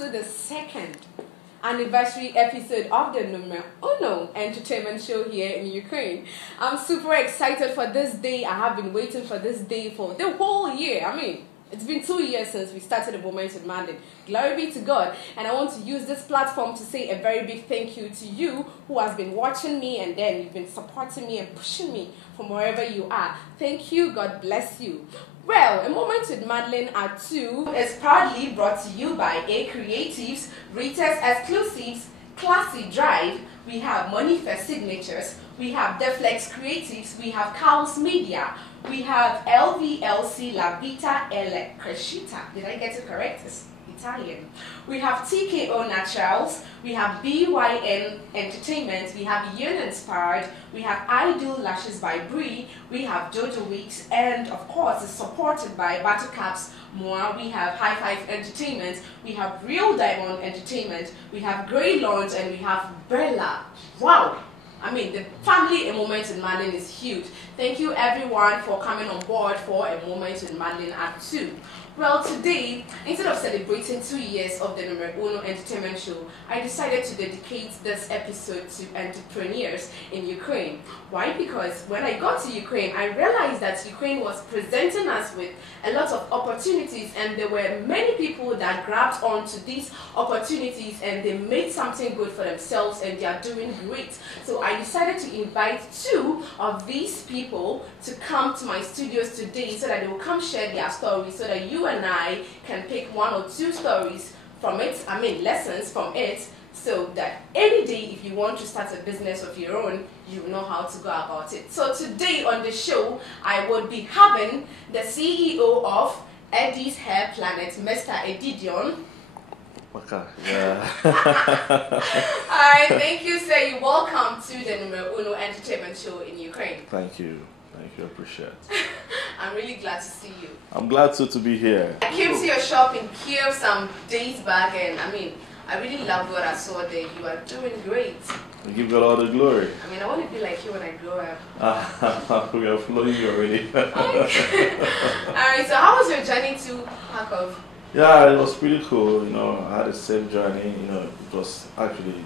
to the second anniversary episode of the Numero Uno entertainment show here in Ukraine. I'm super excited for this day. I have been waiting for this day for the whole year. I mean, it's been 2 years since we started the Moment with Madeleine. Glory be to God. And I want to use this platform to say a very big thank you to you who has been watching me and then you've been supporting me and pushing me from wherever you are. Thank you. God bless you. Well, A Moment with Madeleine at 2 is proudly brought to you by A Creatives, Reuters Exclusives, Classy Drive, we have Money for Signatures, we have Deflex Creatives, we have Carl's Media, we have LVLC La Vita Elle Crescita. Did I get it correct? It's Italian. We have TKO Naturals, we have BYN Entertainment, we have Yun Inspired, we have Ideal Lashes by Brie, we have Jojo Weeks, and of course it's supported by Buttercups Moa, we have High Five Entertainment, we have Real Diamond Entertainment, we have Grey Launch, and we have Bella. Wow! I mean, the family A Moment with Madeleine is huge. Thank you everyone for coming on board for A Moment with Madeleine at 2. Well, today, instead of celebrating 2 years of the Numero Uno entertainment show, I decided to dedicate this episode to entrepreneurs in Ukraine. Why? Because when I got to Ukraine, I realized that Ukraine was presenting us with a lot of opportunities, and there were many people that grabbed onto these opportunities and they made something good for themselves and they are doing great. So I decided to invite 2 of these people to come to my studios today so that they will come share their stories so that you and I can pick 1 or 2 stories from it, I mean lessons from it, so that any day if you want to start a business of your own, you know how to go about it. So today on the show, I would be having the CEO of Eddie's Hair Planet, Mr. Edidion. Okay, yeah. Alright, thank you, sir. You're welcome to the Numero Uno entertainment show in Ukraine. Thank you. Thank you, I appreciate it. I'm really glad to see you. I'm glad to be here. I came to your shop in Kiev some days back and I mean, I really loved what I saw there. You are doing great. We give God all the glory. I mean, I want to be like you when I grow up. We are flowing already. Alright, so how was your journey to Kharkov? Yeah, it was pretty cool. You know, I had a safe journey. You know, it was actually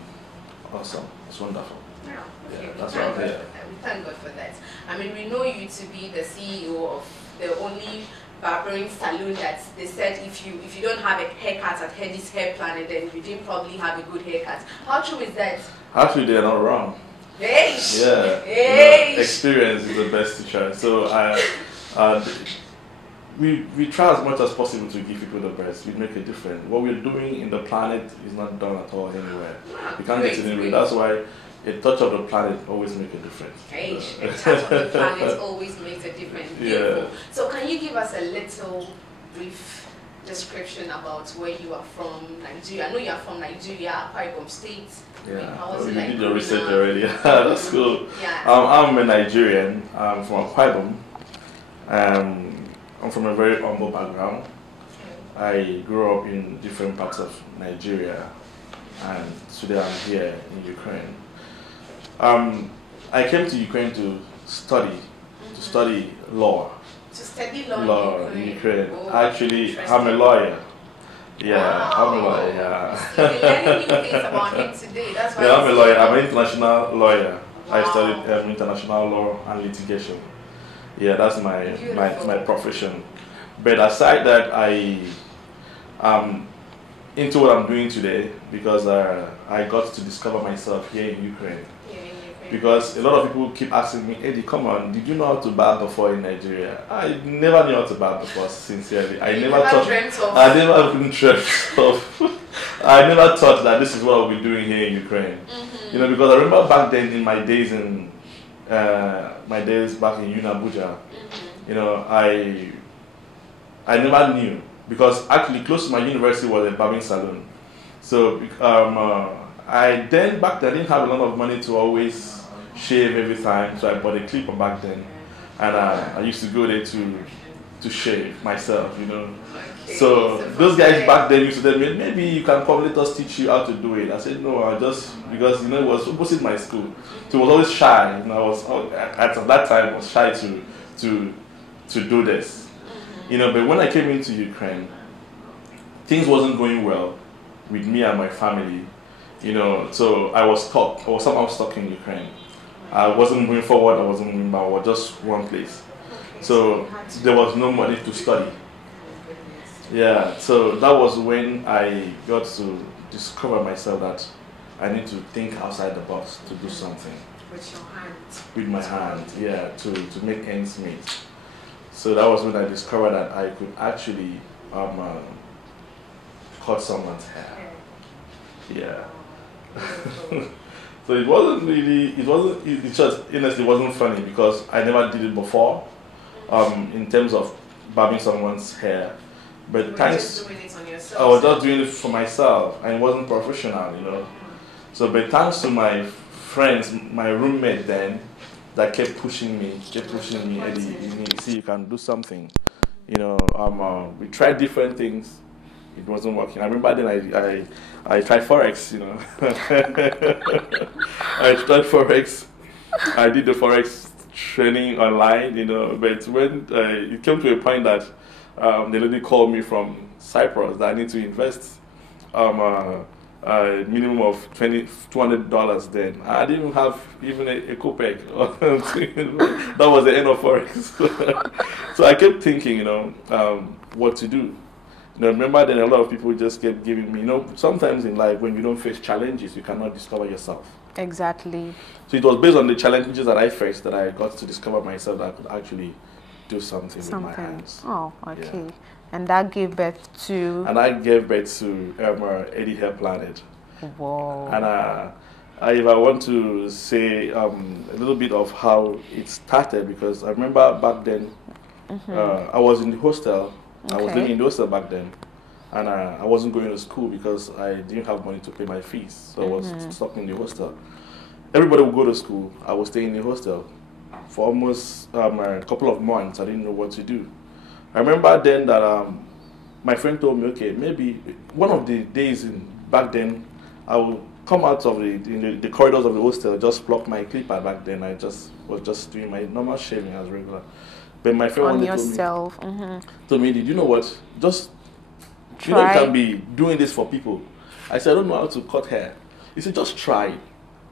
awesome. It's wonderful. Yeah, okay. Yeah, that's what I'm here. We thank God for that. I mean, we know you to be the CEO of the only barbering salon that they said if you don't have a haircut at Eddie's Hair Planet, then you didn't probably have a good haircut. How true is that? Actually, they're not wrong. Hey! Yeah. Hey! You know, experience is the best teacher. So we try as much as possible to give people the best. We make a difference. What we're doing in the planet is not done at all anywhere. We can't get it anywhere. That's why a touch of the planet always makes a difference. Hey, a touch of the planet always makes a difference. Yeah. So can you give us a little brief description about where you are from, Nigeria? I know you are from Nigeria, Akwa Ibom State. Yeah, I mean, how was it like you did your research growing up? already. That's cool. Yeah. I'm a Nigerian. I'm from Akwa Ibom. I'm from a very humble background. I grew up in different parts of Nigeria, and today I'm here in Ukraine. I came to Ukraine to study law. To study law in Ukraine. Oh, Actually, I'm a lawyer. Yeah, wow. I'm a lawyer. Yeah. You're learning new things about him today. That's why Yeah, I'm a lawyer. I'm an international lawyer. Wow. I studied international law and litigation. Yeah, that's my profession. But aside that, I am into what I'm doing today because I got to discover myself here in Ukraine. Because a lot of people keep asking me, Eddie, come on, did you know how to barb before in Nigeria? I never knew how to barb before, sincerely. I never thought that this is what I'll be doing here in Ukraine. You know, because I remember back then in my days back in Abuja, you know, I never knew, because actually close to my university was a barbering salon. So back then I didn't have a lot of money to always shave every time, so I bought a clipper back then, and I used to go there to shave myself, you know. Okay, so those guys back then used to tell me, maybe you can come, let us teach you how to do it. I said no, because you know it was opposite my school, so I was always shy. You know, I was at that time I was shy to do this, you know. But when I came into Ukraine, things wasn't going well. with me and my family. So I was stuck. I was somehow stuck in Ukraine. I wasn't moving forward. I wasn't moving backward. Just one place. So there was no money to study. Yeah. So that was when I got to discover myself that I need to think outside the box to do something. With your hand. With my hand, yeah, to make ends meet. So that was when I discovered that I could actually cut someone's hair. Yeah. So it wasn't really, it just, honestly, wasn't funny because I never did it before in terms of barbing someone's hair. But thanks, just doing it on yourself, I was just doing it for myself and it wasn't professional. So, but thanks to my friends, my roommate then, that kept pushing me, Eddie, you can do something. We tried different things. It wasn't working. I remember then I tried Forex, I tried Forex. I did the Forex training online, but when it came to a point that the lady called me from Cyprus that I need to invest a minimum of $200 then. I didn't have even a kopeck. That was the end of Forex. So I kept thinking, what to do. Remember then a lot of people just kept giving me, sometimes in life when you don't face challenges, you cannot discover yourself. Exactly. So it was based on the challenges that I faced that I got to discover myself that I could actually do something with my hands. Oh, okay. Yeah. And that gave birth to? And I gave birth to Eddie Hair Planet. Whoa. And if I want to say a little bit of how it started, because I remember back then, I was in the hostel. I was living in the hostel back then. And I wasn't going to school because I didn't have money to pay my fees. So I was stuck in the hostel. Everybody would go to school. I was staying in the hostel. For almost a couple of months, I didn't know what to do. I remember then that my friend told me, okay, maybe one of the days back then, I will come out of the corridors of the hostel, just pluck my clipper back then. I was just doing my normal shaving as regular. But my friend told me, did you know what? Just you can be doing this for people. I said, I don't know how to cut hair. He said, just try it.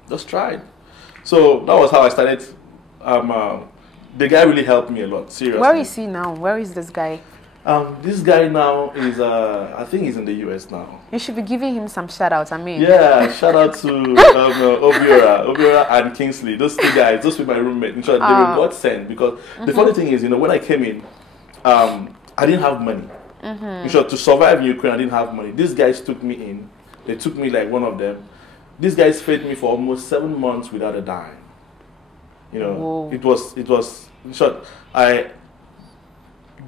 Just try it. So that was how I started. The guy really helped me a lot, seriously. Where is he now? Where is this guy? This guy now is, I think he's in the US now. You should be giving him some shout-outs, Yeah, shout out to Obiora and Kingsley. Those two guys, those were my roommate. In short, they were godsend because the funny thing is, when I came in, I didn't have money. In short, to survive in Ukraine, I didn't have money. These guys took me in. They took me like one of them. These guys fed me for almost 7 months without a dime. Whoa. It was in short,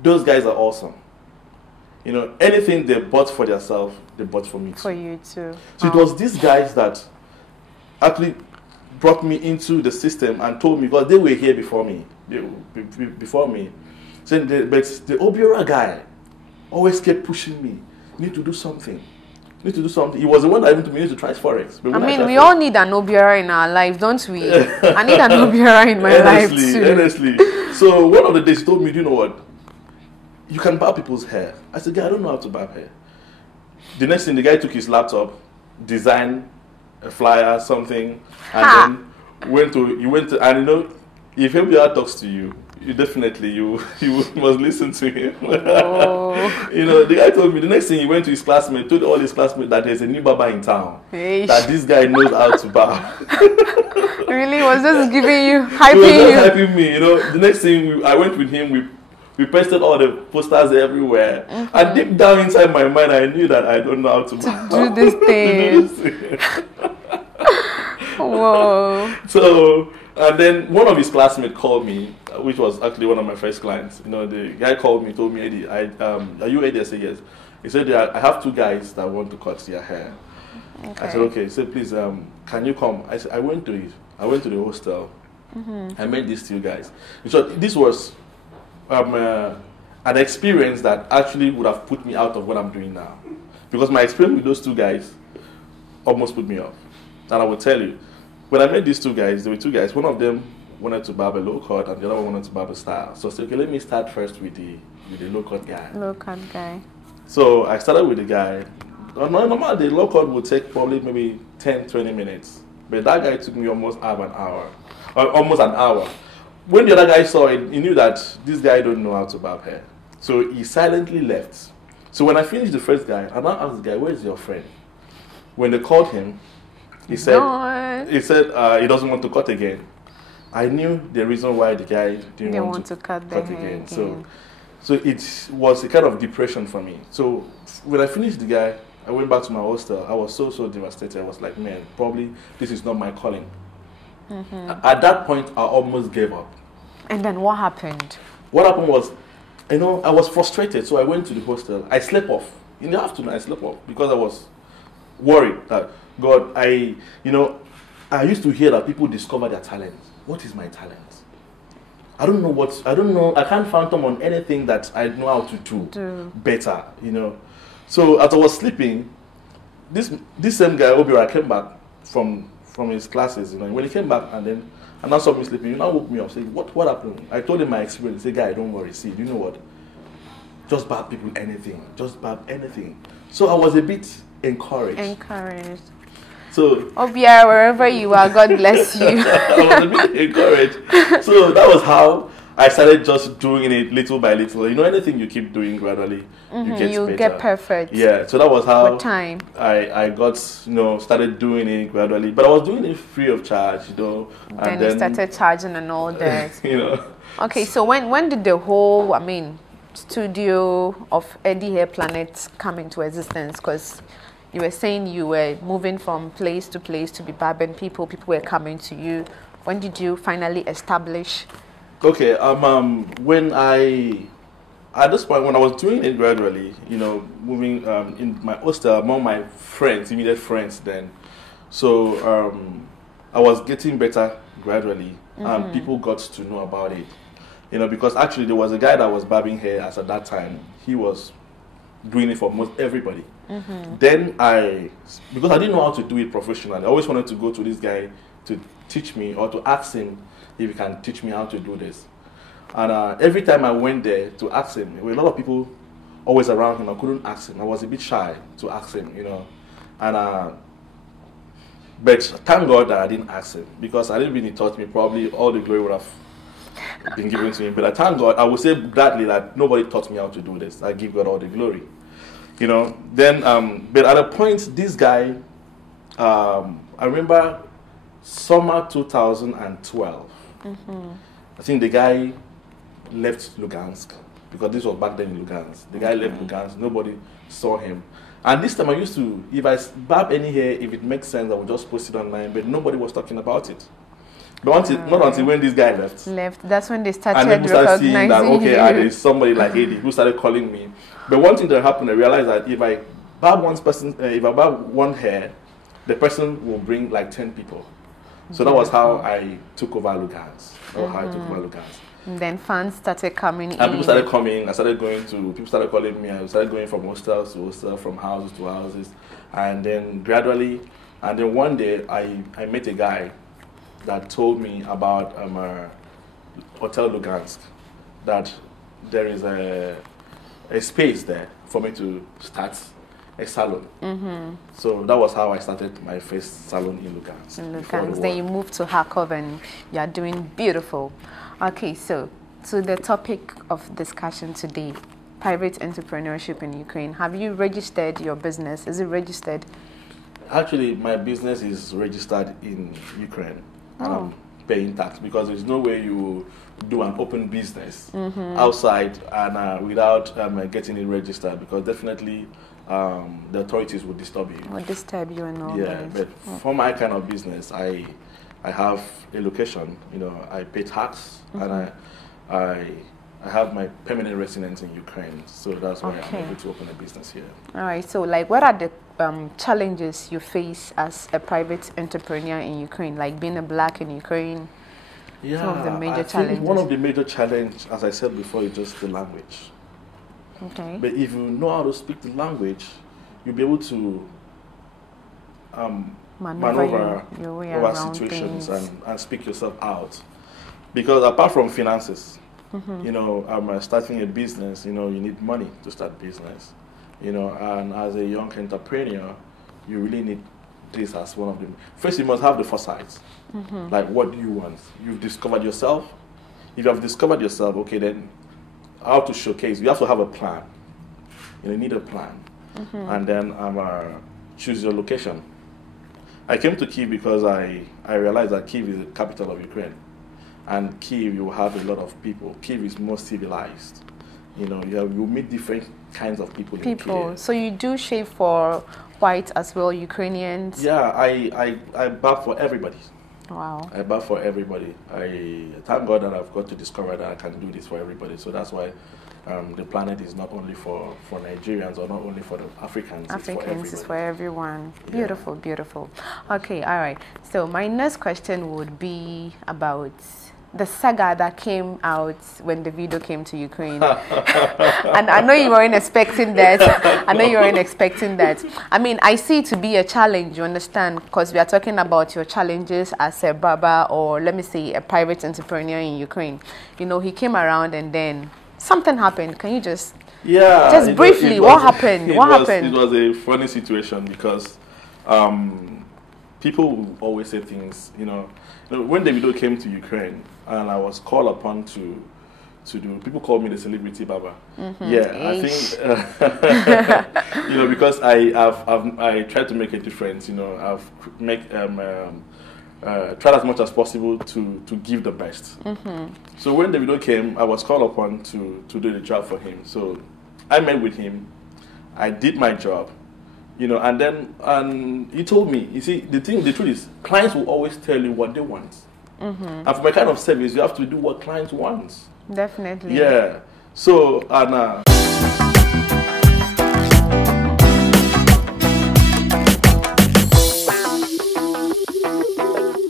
those guys are awesome. Anything they bought for themselves, they bought for me too. For you too. So it was these guys that actually brought me into the system and told me, because they were here before me. So but the Obiora guy always kept pushing me. You need to do something. He was the one that even told me to try Forex. We all need an Obiora in our lives, don't we? I need an Obiora in my life too. Honestly. So one of the days he told me, do you know what? You can barb people's hair. I said, guy, I don't know how to barb hair. The next thing, the guy took his laptop, designed a flyer, something, and then went to, and if Obiora talks to you, you must listen to him. Oh. The guy told me the next thing he went to his classmate, told all his classmates that there's a new barber in town. That this guy knows how to barb. Really? Was this giving you, hyping you? Hyping me, The next thing I went with him, we pasted all the posters everywhere. And deep down inside my mind, I knew that I don't know how to do this thing. Whoa. So, and then one of his classmates called me, which was actually one of my first clients. The guy called me, told me, Eddie, are you Eddie? I said, yes. He said, I have 2 guys that want to cut their hair. Okay. I said, okay. He said, please, can you come? I said, I went to the hostel. I met these 2 guys. So this was an experience that actually would have put me out of what I'm doing now. Because my experience with those 2 guys almost put me off. And I will tell you, when I met these 2 guys, there were 2 guys. One of them wanted to barb a low cut and the other one wanted to barb a style. So I said, okay, let me start first with the low cut guy. Low cut guy. So I started with the guy. Normally, the lockout would take probably maybe 10, 20 minutes. But that guy took me almost half an hour. Or almost an hour. When the other guy saw it, he knew that this guy don't know how to barb hair. So he silently left. So when I finished the first guy, I now asked the guy, where's your friend? When they called him, he said he doesn't want to cut again. I knew the reason why the guy didn't want to cut again. So it was a kind of depression for me. So when I finished the guy, I went back to my hostel. I was so devastated. I was like, man, probably this is not my calling. At that point, I almost gave up. And then what happened? What happened was, I was frustrated. So I went to the hostel. I slept off. In the afternoon, I slept off because I was worried that, God, I used to hear that people discover their talent. What is my talent? I don't know. I can't fathom on anything that I know how to do better, So as I was sleeping, this same guy, Obiora, came back from his classes, When he came back and I saw me sleeping, he now woke me up saying, what happened? I told him my experience. He said, guy, don't worry. See, do you know what? Just barb people anything. Just barb anything. So I was a bit encouraged. So Obia, wherever you are, God bless you. I was a bit encouraged. So that was how I started just doing it little by little. Anything you keep doing gradually, you get perfect. Yeah, so that was how with time. I got, started doing it gradually. But I was doing it free of charge, And then you started charging and all that. Okay, So so when did the whole, studio of Eddie Hair Planet come into existence? Because you were saying you were moving from place to place to be barbing people. People were coming to you. When did you finally establish? Okay, at this point, when I was doing it gradually, moving in my hostel among my friends, immediate friends then. So I was getting better gradually, and people got to know about it. Because actually there was a guy that was barbing hair as at that time. He was doing it for most everybody. Then because I didn't know how to do it professionally, I always wanted to go to this guy to teach me or to ask him if he can teach me how to do this. And every time I went there to ask him, there were a lot of people always around him. I couldn't ask him. I was a bit shy to ask him, And but thank God that I didn't ask him, because I didn't really taught me. Probably all the glory would have been given to him. But I thank God. I would say gladly that nobody taught me how to do this. I give God all the glory. Then, but at a point, this guy, I remember summer 2012. I think the guy left Lugansk, because this was back then in Lugansk. The guy left Lugansk. Nobody saw him. And this time I used to, if I barb any hair, if it makes sense, I would just post it online. But nobody was talking about it. But not until when this guy left. That's when they started and then people started recognizing seeing that, okay, there's somebody like Mm-hmm. Eddie who started calling me. But one thing that happened, I realized that if I barb one hair, the person will bring like 10 people. So that was how I took over Lugansk. And then fans started coming in. And people started coming. People started calling me. I started going from hostel to hostel, from houses to houses. And then gradually, one day I met a guy that told me about Hotel Lugansk, that there is a space there for me to start a salon. So that was how I started my first salon in Lugansk. Then you moved to Kharkov and you are doing beautiful. Okay, so to the topic of discussion today, private entrepreneurship in Ukraine. Have you registered your business? Is it registered? Actually, my business is registered in Ukraine. And I'm paying tax, because there's no way you do an open business outside and without getting it registered, because definitely the authorities would disturb you. Would disturb you and all that. But for my kind of business, I have a location. I pay tax, and I have my permanent residence in Ukraine, so that's why I'm able to open a business here. All right. So, what are the challenges you face as a private entrepreneur in Ukraine, like being a black in Ukraine? Yeah, some of the major I challenges. think one of the major challenges, as I said before, is just the language. Okay. But if you know how to speak the language, you'll be able to maneuver your way over around situations things. and speak yourself out. Because apart from finances, starting a business, you need money to start business. you know, and as a young entrepreneur, you really need this as one of them. First, you must have the foresight. Like, what do you want? You've discovered yourself. If you have discovered yourself, okay, then how to showcase? You have to have a plan. You need a plan. And then choose your location. I came to Kyiv because I realized that Kyiv is the capital of Ukraine. And Kyiv, you have a lot of people. Kyiv is more civilized. You know, you meet different kinds of people. People. So you do shave for whites as well, Ukrainians? Yeah, I barb for everybody. Wow. I barb for everybody. I thank God that I've got to discover that I can do this for everybody. So that's why the planet is not only for Nigerians or not only for the Africans. It's for everyone. Yeah. Beautiful, beautiful. Okay, all right. So my next question would be about the saga that came out when the video came to Ukraine. And I know you weren't expecting that. I mean, I see it to be a challenge, you understand? Because we are talking about your challenges as a barber, or let me say a private entrepreneur in Ukraine. You know, he came around and then something happened. Can you just briefly, what happened? It was a funny situation because people always say things, you know, when the video came to Ukraine and I was called upon to do, people call me the celebrity barber. I think, you know, because I tried to make a difference, you know, tried as much as possible to give the best. So when the video came, I was called upon to do the job for him. So I met with him, I did my job, you know, and he told me, you see, the truth is, clients will always tell you what they want. And for my kind of service, you have to do what clients want. Definitely. Yeah. So, and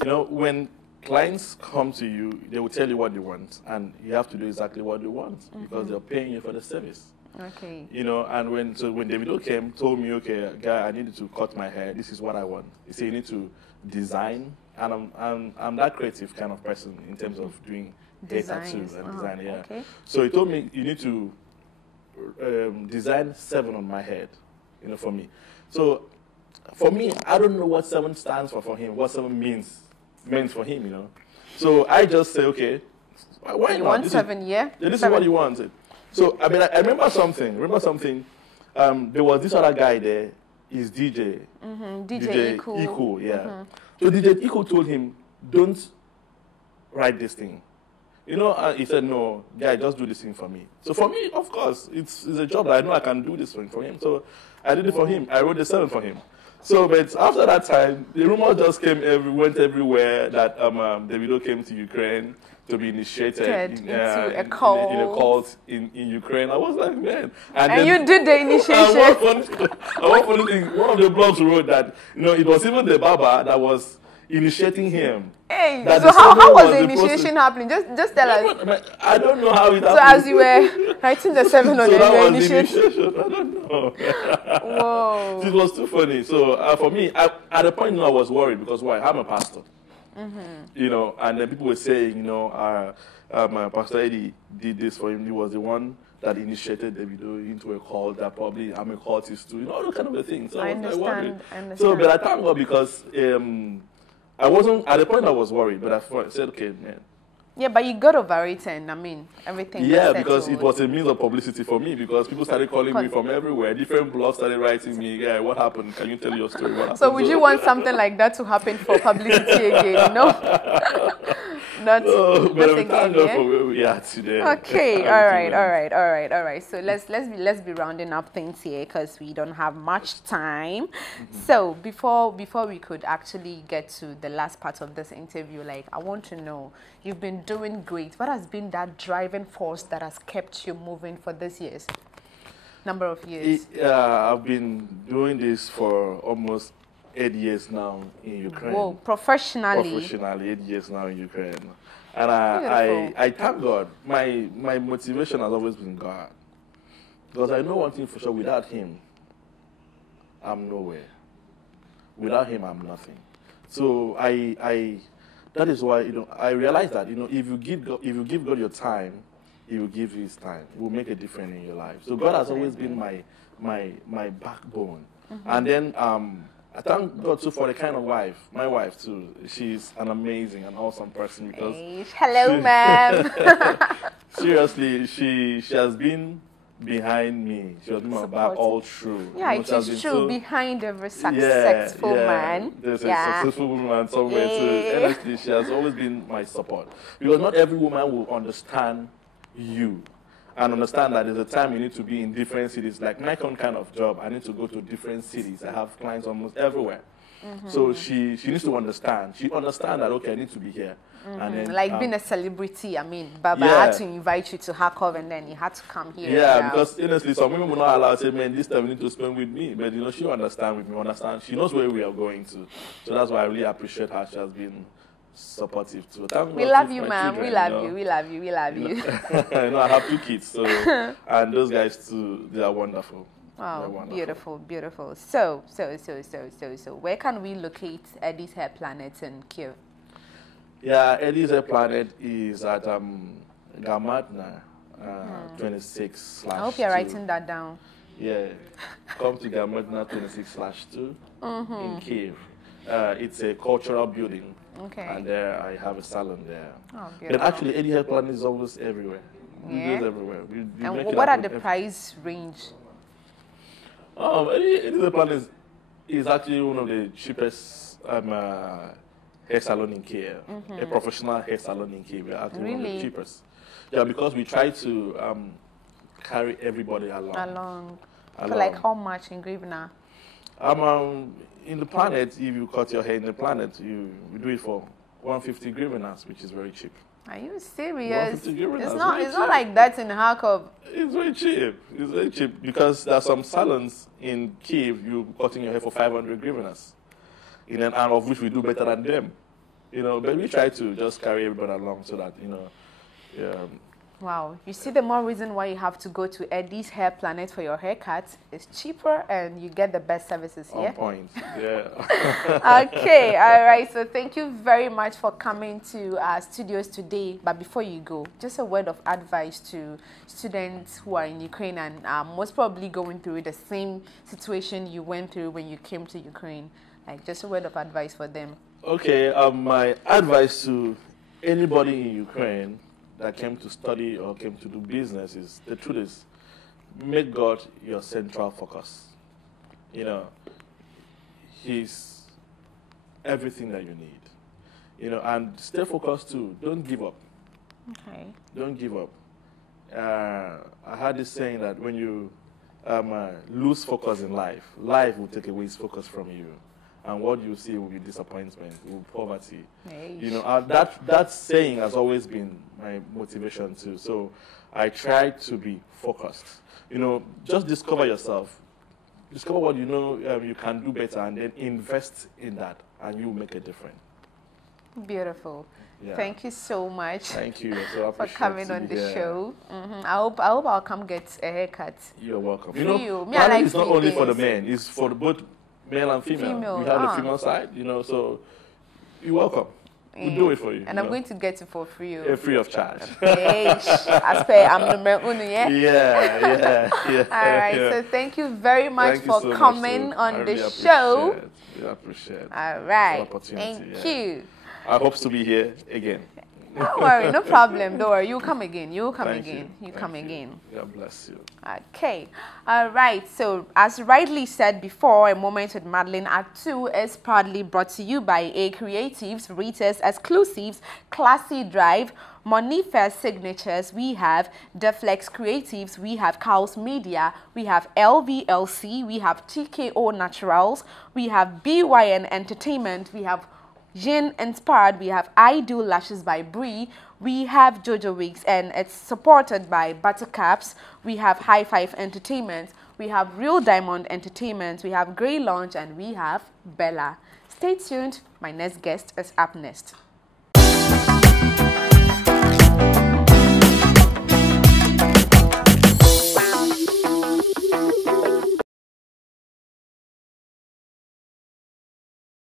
you know, when clients come to you, they will tell you what they want, and you have to do exactly what they want because they're paying you for the service. Okay. You know, and when Davido came, told me, okay, guy, I needed to cut my hair. This is what I want. He said, you need to design, and I'm that creative kind of person in terms of doing hair tattoos and design. Yeah. Okay. So he told me, you need to design 7 on my head, you know, for me. So for me, I don't know what 7 stands for him, what 7 means for him, you know. So I just say, okay, why not? You want 7, yeah? This is what he wanted. So I mean, I remember something. There was this other guy there. He's DJ. DJ Iko, yeah. So DJ Iko told him, "Don't write this thing." You know, he said, "No, guy, just do this thing for me." So for me, of course, it's a job that I know I can do this thing for him. So I did it for him. I wrote the 7 for him. So, but after that time, the rumor just went everywhere that Davido came to Ukraine to be initiated in a cult in Ukraine. I was like, man. And you did the initiation. One of the blogs wrote that, you know, it was even the barber that was initiating him. Hey, so how was the initiation happening? Just tell us. I don't know how it happened. So as you were writing the 7 on the initiation. I don't know. Whoa. It was too funny. So for me, at the point, I was worried because why? I'm a pastor. You know, and then people were saying, you know, Pastor Eddie did this for him. He was the one that initiated Davido into a cult. That probably I'm a cultist too. You know, all those kind of things. So I understand. So, but I thank God because I wasn't at the point I was worried, but I said, okay, man. Yeah, but you got over it, and I mean, everything. Yeah, because it was a means of publicity for me because people started calling me from everywhere. Different blogs started writing me, yeah, what happened? Can you tell your story? What happened? So would you want something like that to happen for publicity again? No? Not thank God for where we are today. Okay, all right. So let's be rounding up things here because we don't have much time. So before we could actually get to the last part of this interview, like I want to know, you've been doing great. What has been that driving force that has kept you moving for this number of years? I've been doing this for almost 8 years now in Ukraine. Whoa, professionally? Professionally, 8 years now in Ukraine. And I thank God. My motivation has always been God. Because I know one thing for sure, without Him, I'm nowhere. Without Him, I'm nothing. So that is why, you know, I realize that, you know, if you give God your time, He will give you his time. He will make a difference in your life. So God has always been my backbone. And then I thank God too for the kind of wife, my wife too. She's an amazing and awesome person because hello, ma'am. Seriously, she has been behind me. She has been my back all through. Yeah, it is true. Behind every successful man. There's a successful woman somewhere too. Honestly, she has always been my support. Because not every woman will understand you and understand that there's a time you need to be in different cities. Like my kind of job, I need to go to different cities. I have clients almost everywhere. So she needs to understand. She understands that, okay, I need to be here. And then, like being a celebrity, I mean, Baba had to invite you to Harkov and then you had to come here. Yeah, because honestly, some women will not allow to say, man, this time you need to spend with me. But, she understands with me, understand. She knows where we are going to. So that's why I really appreciate her. She has been supportive too. We love you, ma'am. We love you. We love you. We love you. I have 2 kids, so and those guys too, they are wonderful. Oh, wonderful. Beautiful, beautiful. So, where can we locate Eddie's Hair Planet in Kiev? Yeah, Eddie's Hair Planet is at Gamadna 26/2. I hope you're writing that down. Yeah, come to Gamadna 26/2 in Kiev. It's a cultural building. Okay. And there I have a salon there. Oh, but actually, Eddie Hair Planet is always everywhere. Yeah. It everywhere. And what are the price range? Eddie Hair Planet is actually one of the cheapest hair salon in Kiev. A professional hair salon in Kiev. We're actually one of the cheapest. Yeah, because we try to carry everybody along. For like how much in Grivna? In the Planet, if you cut your hair in the Planet, you do it for 150 hryvnias, which is very cheap. Are you serious? It's not like that in Kharkov. It's very cheap. It's very cheap because there are some salons in Kiev you're cutting your hair for 500 hryvnias, in an hour of which we do better than them. But we try to just carry everybody along so that Wow, you see, the more reason why you have to go to Eddie's Hair Planet for your haircut. It's cheaper and you get the best services here. On point, yeah. Okay, all right. So thank you very much for coming to our studios today. But before you go, just a word of advice to students who are in Ukraine and most probably going through the same situation you went through when you came to Ukraine. Like, just a word of advice for them. Okay, my advice to anybody in Ukraine that came to study or came to do business is, the truth is, make God your central focus. He's everything that you need. And stay focused too. Don't give up. Okay. Don't give up. I had this saying that when you lose focus in life, life will take away its focus from you. And what you see will be disappointment, will be poverty. That saying has always been my motivation too. So I try to be focused. Just discover yourself. Discover what you can do better, and then invest in that, and you will make a difference. Beautiful. Yeah. Thank you so much. Thank you for coming on the show. I hope I'll come get a haircut. You're welcome. It's not only for the men; it's for both male and female. We have the female side, so you're welcome. We'll do it for you. And I'm going to get it for free. Free of charge. As per I'm number one, yeah? Yeah. All right, so thank you very much for coming on the show. I appreciate it. All right. Thank you. I hope to be here again. Don't worry, no problem. Don't worry, you come again. You come again. You come again. God bless you. Okay. All right. So, as rightly said before, A Moment with Madeline Act 2 is proudly brought to you by A Creatives, Reuters Exclusives, Classy Drive, Monifair Signatures, we have Deflex Creatives, we have Cows Media, we have LVLC, we have TKO Naturals, we have BYN Entertainment, we have Jin Inspired, we have I Do Lashes by Brie, we have Jojo Wigs, and it's supported by Buttercups, we have High Five Entertainment, we have Real Diamond Entertainment, we have Grey Lounge, and we have Bella. Stay tuned, my next guest is up next.